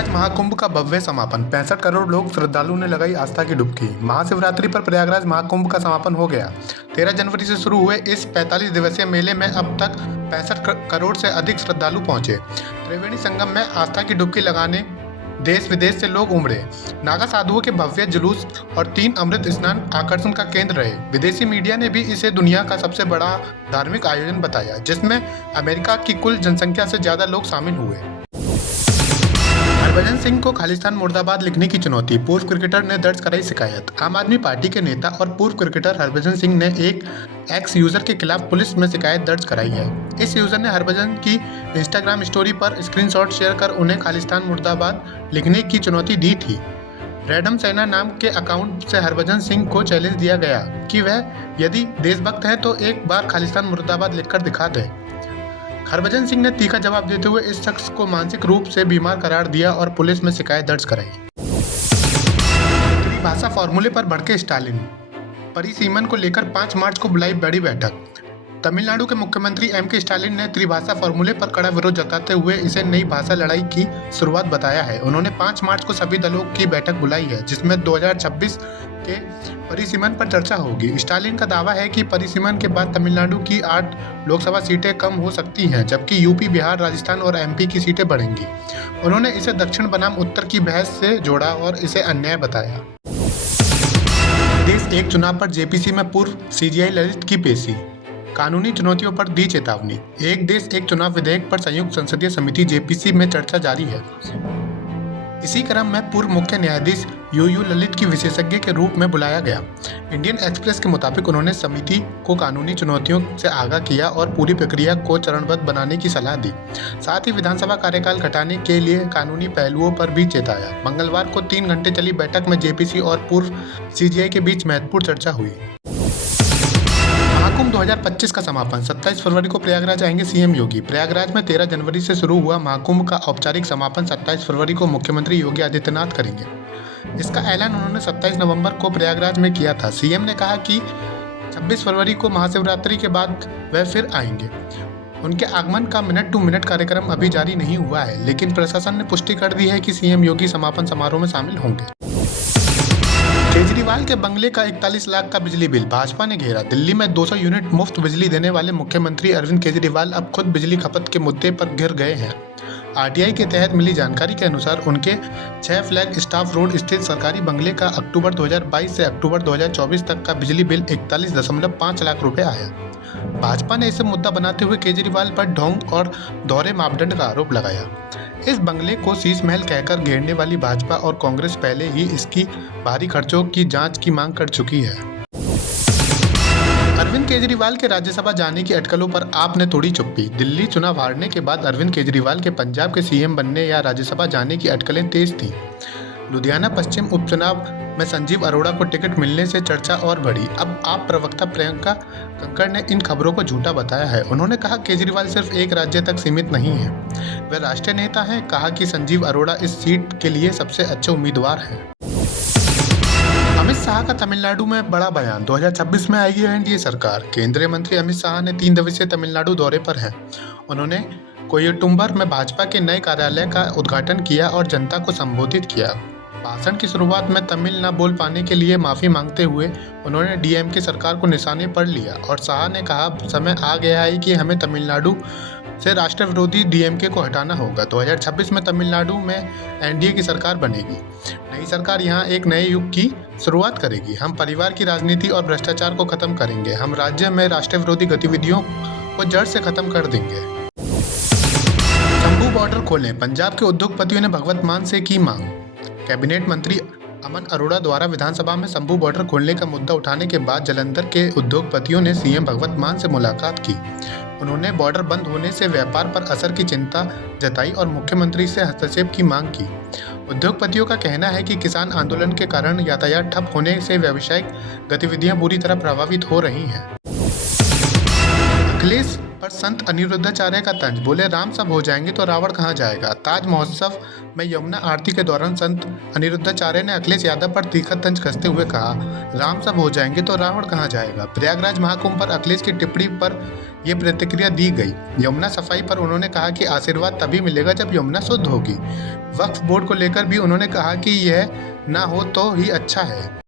प्रयागराज महाकुंभ का भव्य समापन। 65 करोड़ लोग श्रद्धालुओं ने लगाई आस्था की डुबकी। महाशिवरात्रि पर प्रयागराज महाकुंभ का समापन हो गया। 13 जनवरी से शुरू हुए इस 45 दिवसीय मेले में अब तक 65 करोड़ से अधिक श्रद्धालु पहुंचे। त्रिवेणी संगम में आस्था की डुबकी लगाने देश विदेश से लोग उमड़े। नागा साधुओं के भव्य जुलूस और 3 अमृत स्नान आकर्षण का केंद्र रहे। विदेशी मीडिया ने भी इसे दुनिया का सबसे बड़ा धार्मिक आयोजन बताया, जिसमें अमेरिका की कुल जनसंख्या से ज्यादा लोग शामिल हुए। हरभजन सिंह को खालिस्तान मुर्दाबाद लिखने की चुनौती। पूर्व क्रिकेटर ने दर्ज कराई शिकायत। आम आदमी पार्टी के नेता और पूर्व क्रिकेटर हरभजन सिंह ने एक एक्स यूजर के खिलाफ पुलिस में शिकायत दर्ज कराई है। इस यूजर ने हरभजन की इंस्टाग्राम स्टोरी पर स्क्रीनशॉट शेयर कर उन्हें खालिस्तान मुर्दाबाद लिखने की चुनौती दी थी। रेडम सेना नाम के अकाउंट से हरभजन सिंह को चैलेंज दिया गया कि वह यदि देशभक्त हैं तो एक बार खालिस्तान मुर्दाबाद लिखकर दिखा दें। हरभजन सिंह ने तीखा जवाब देते हुए इस शख्स को मानसिक रूप से बीमार करार दिया और पुलिस में शिकायत दर्ज कराई। त्रिभाषा फॉर्मूले पर भड़के स्टालिन। परिसीमन को लेकर 5 मार्च को बुलाई बड़ी बैठक। तमिलनाडु के मुख्यमंत्री के स्टालिन ने त्रिभाषा फॉर्मूले पर कड़ा विरोध जताते हुए इसे नई भाषा लड़ाई की शुरुआत बताया है। उन्होंने 5 मार्च को सभी दलों की बैठक बुलाई है, जिसमें 2026 के परिसीमन पर चर्चा होगी। स्टालिन का दावा है कि परिसीमन के बाद तमिलनाडु की 8 लोकसभा सीटें कम हो सकती हैं, जबकि यूपी, बिहार, राजस्थान और एमपी की सीटें बढ़ेंगी। उन्होंने इसे दक्षिण बनाम उत्तर की बहस से जोड़ा और इसे अन्याय बताया। देश एक चुनाव पर जेपीसी में पूर्व सीजीआई ललित की पेशी। कानूनी चुनौतियों पर दी चेतावनी। एक देश एक चुनाव विधेयक पर संयुक्त संसदीय समिति जेपीसी में चर्चा जारी है। इसी क्रम में पूर्व मुख्य न्यायाधीश यूयू ललित की विशेषज्ञ के रूप में बुलाया गया। इंडियन एक्सप्रेस के मुताबिक उन्होंने समिति को कानूनी चुनौतियों से आगाह किया और पूरी प्रक्रिया को चरणबद्ध बनाने की सलाह दी। साथ ही विधानसभा कार्यकाल घटाने के लिए कानूनी पहलुओं पर भी चेताया। मंगलवार को 3 घंटे चली बैठक में जेपीसी और पूर्व सीजीआई के बीच महत्वपूर्ण चर्चा हुई। महाकुंभ 2025 का समापन। 27 फरवरी को प्रयागराज आएंगे सीएम योगी। प्रयागराज में 13 जनवरी से शुरू हुआ महाकुंभ का औपचारिक समापन 27 फरवरी को मुख्यमंत्री योगी आदित्यनाथ करेंगे। इसका ऐलान उन्होंने 27 नवंबर को प्रयागराज में किया था। सीएम ने कहा कि 26 फरवरी को महाशिवरात्रि के बाद वह फिर आएंगे। उनके आगमन का मिनट टू मिनट कार्यक्रम अभी जारी नहीं हुआ है, लेकिन प्रशासन ने पुष्टि कर दी है कि सीएम योगी समापन समारोह में शामिल होंगे। केजरीवाल के बंगले का 41 लाख का बिजली बिल। भाजपा ने घेरा। दिल्ली में 200 यूनिट मुफ्त बिजली देने वाले मुख्यमंत्री अरविंद केजरीवाल अब खुद बिजली खपत के मुद्दे पर घिर गए हैं। आरटीआई के तहत मिली जानकारी के अनुसार उनके 6 फ्लैग स्टाफ रोड स्थित सरकारी बंगले का अक्टूबर 2022 से अक्टूबर 2024 तक का बिजली बिल 41.5 लाख रुपए आया। भाजपा ने इसे मुद्दा बनाते हुए केजरीवाल पर ढोंग और दोहरे मापदंड का आरोप लगाया। इस बंगले को शीश महल कहकर घेरने वाली भाजपा और कांग्रेस पहले ही इसकी भारी खर्चों की जांच की मांग कर चुकी है। अरविंद केजरीवाल के राज्यसभा जाने की अटकलों पर आप ने तोड़ी चुप्पी। दिल्ली चुनाव हारने के बाद अरविंद केजरीवाल के पंजाब के सीएम बनने या राज्यसभा जाने की अटकलें तेज थीं। लुधियाना पश्चिम उपचुनाव में संजीव अरोड़ा को टिकट मिलने से चर्चा और बढ़ी। अब आप प्रवक्ता प्रियंका कक्कड़ ने इन खबरों को झूठा बताया है। उन्होंने कहा केजरीवाल सिर्फ एक राज्य तक सीमित नहीं है, वे राष्ट्रीय नेता हैं। कहा कि संजीव अरोड़ा इस सीट के लिए सबसे अच्छे उम्मीदवार हैं। अमित शाह का तमिलनाडु में बड़ा बयान। 2026 में आएगी एनडीए सरकार। केंद्रीय मंत्री अमित शाह ने 3 दिवसीय तमिलनाडु दौरे पर हैं। उन्होंने कोयम्बटूर में भाजपा के नए कार्यालय का उद्घाटन किया और जनता को संबोधित किया। भाषण की शुरुआत में तमिल न बोल पाने के लिए माफी मांगते हुए उन्होंने डीएमके सरकार को निशाने पर लिया और शाह ने कहा समय आ गया है कि हमें तमिलनाडु से राष्ट्र विरोधी डीएमके को हटाना होगा। 2026 में तमिलनाडु में एनडीए की सरकार बनेगी। नई सरकार यहाँ एक नए युग की शुरुआत करेगी। हम परिवार की राजनीति और भ्रष्टाचार को खत्म करेंगे। हम राज्य में राष्ट्र विरोधी गतिविधियों को जड़ से खत्म कर देंगे। शंभू बॉर्डर खोलें। पंजाब के उद्योगपतियों ने भगवत मान से की मांग। कैबिनेट मंत्री अमन अरोड़ा द्वारा विधानसभा में शंभू बॉर्डर खोलने का मुद्दा उठाने के बाद जलंधर के उद्योगपतियों ने सीएम भगवत मान से मुलाकात की। उन्होंने बॉर्डर बंद होने से व्यापार पर असर की चिंता जताई और मुख्यमंत्री से हस्तक्षेप की मांग की। उद्योगपतियों का कहना है कि किसान आंदोलन के कारण यातायात ठप होने से व्यावसायिक गतिविधियां बुरी तरह प्रभावित हो रही हैं। अखिलेश पर संत अनिरुद्धाचार्य का तंज, बोले राम सब हो जाएंगे तो रावण कहाँ जाएगा। ताज महोत्सव में यमुना आरती के दौरान संत अनिरुद्धाचार्य ने अखिलेश यादव पर तीखा तंज कसते हुए कहा, राम सब हो जाएंगे तो रावण कहाँ जाएगा। प्रयागराज महाकुंभ पर अखिलेश की टिप्पणी पर यह प्रतिक्रिया दी गई। यमुना सफाई पर उन्होंने कहा कि आशीर्वाद तभी मिलेगा जब यमुना शुद्ध होगी। वक्फ बोर्ड को लेकर भी उन्होंने कहा कि यह ना हो तो ही अच्छा है।